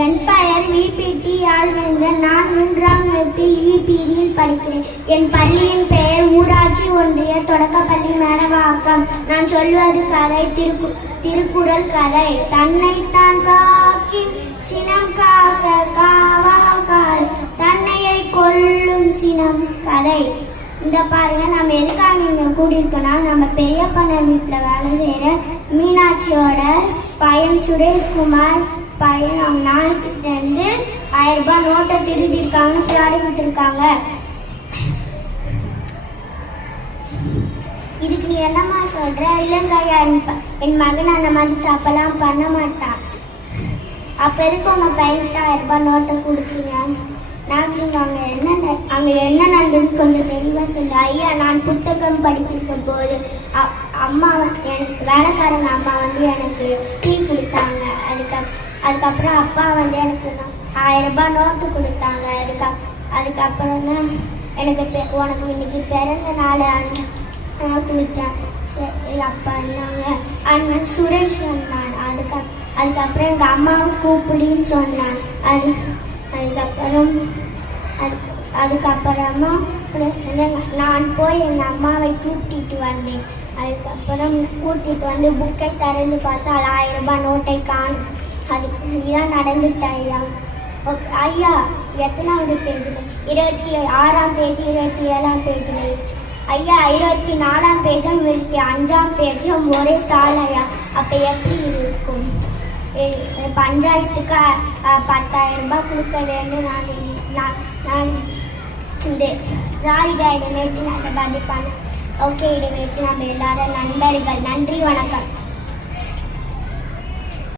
என் பெயர் விபிடி ஆழ்வேந்தன். நான் 3ஆம் வகுப்பில் பிரிவில் படிக்கிறேன். என் பள்ளியின் பெயர் ஊராட்சி ஒன்றிய தொடக்கப்பள்ளி மேடவாக்கம். நான் சொல்வது கதை, திருக்குறள் கதை. தன்னைத்தான் காக்கி சினம் காக்க காவாக்கால் தன்னையை கொல்லும் சினம் கதை. இந்த பாருங்க, நம்ம எதுக்காக இங்க கூடியிருக்கோம்னா, நம்ம பெரியப்பண்ண வீட்டில் வேலை செய்யற மீனாட்சியோட பையன் சுரேஷ்குமார் பையன் அவங்க நாளைக்கிட்ட இருந்து 1000 ரூபாய் நோட்டை திருடி இருக்காங்கன்னு ஃப்ராடி கொடுத்துருக்காங்க. இதுக்கு நீ என்னம்மா சொல்ற? இல்லைங்க ஐயா, என் மகன் அந்த மாதிரி தப்பெல்லாம் பண்ண மாட்டான். அப்ப எதுக்கு உங்க பையன்கிட்ட 1000 ரூபாய் நோட்டை கொடுத்தீங்க? நாங்கள் அங்கே என்ன நடந்தது கொஞ்சம் தெளிவாக சொல்லு. ஐயா, நான் புத்தகம் படிச்சிருக்கும் போது அம்மா எனக்கு வேலைக்காரங்க அம்மா எனக்கு டீ கொடுத்தாங்க. அதுக்கப்புறம் அப்பா எனக்கு 1000 ரூபாய் நோட்டு கொடுத்தாங்க. அதுக்கப்புறம் தான் எனக்கு உனக்கு இன்னைக்கு பிறந்த நாள் கொடுத்தேன். சரி அப்பா இருந்தாங்க. அதனால சுரேஷ் வந்தான். அதுக்கப்புறம் எங்கள் அம்மாவை கூப்பிடின்னு சொன்னான். அதுக்கப்புறமா நான் போய் எங்கள் அம்மாவை கூப்பிட்டு வந்தேன். அதுக்கப்புறம் கூட்டிட்டு வந்து புக்கை திறந்து பார்த்தா 1000 ரூபாய் நோட்டை காணும். இதுதான் நடந்துட்டு ஐயா. ஓகே ஐயா, எத்தனாவது பேஜில்? 26ஆம் பேஜ், 27ஆம் பேஜில் ஐயா. 24ஆம் பேஜும் 25ஆம் பேஜும் ஒரே தாள் ஐயா. அப்போ எப்படி இருக்கும்? பஞ்சாயத்துக்கு 10,000 ரூபாய் கொடுக்க வேண்டும். நான் இந்த ஜாலிடா இடமேட்டு நான் படிப்பானேன். ஓகே, இடமேட்டு நம்ம எல்லாரும் நண்பர்கள். நன்றி, வணக்கம்.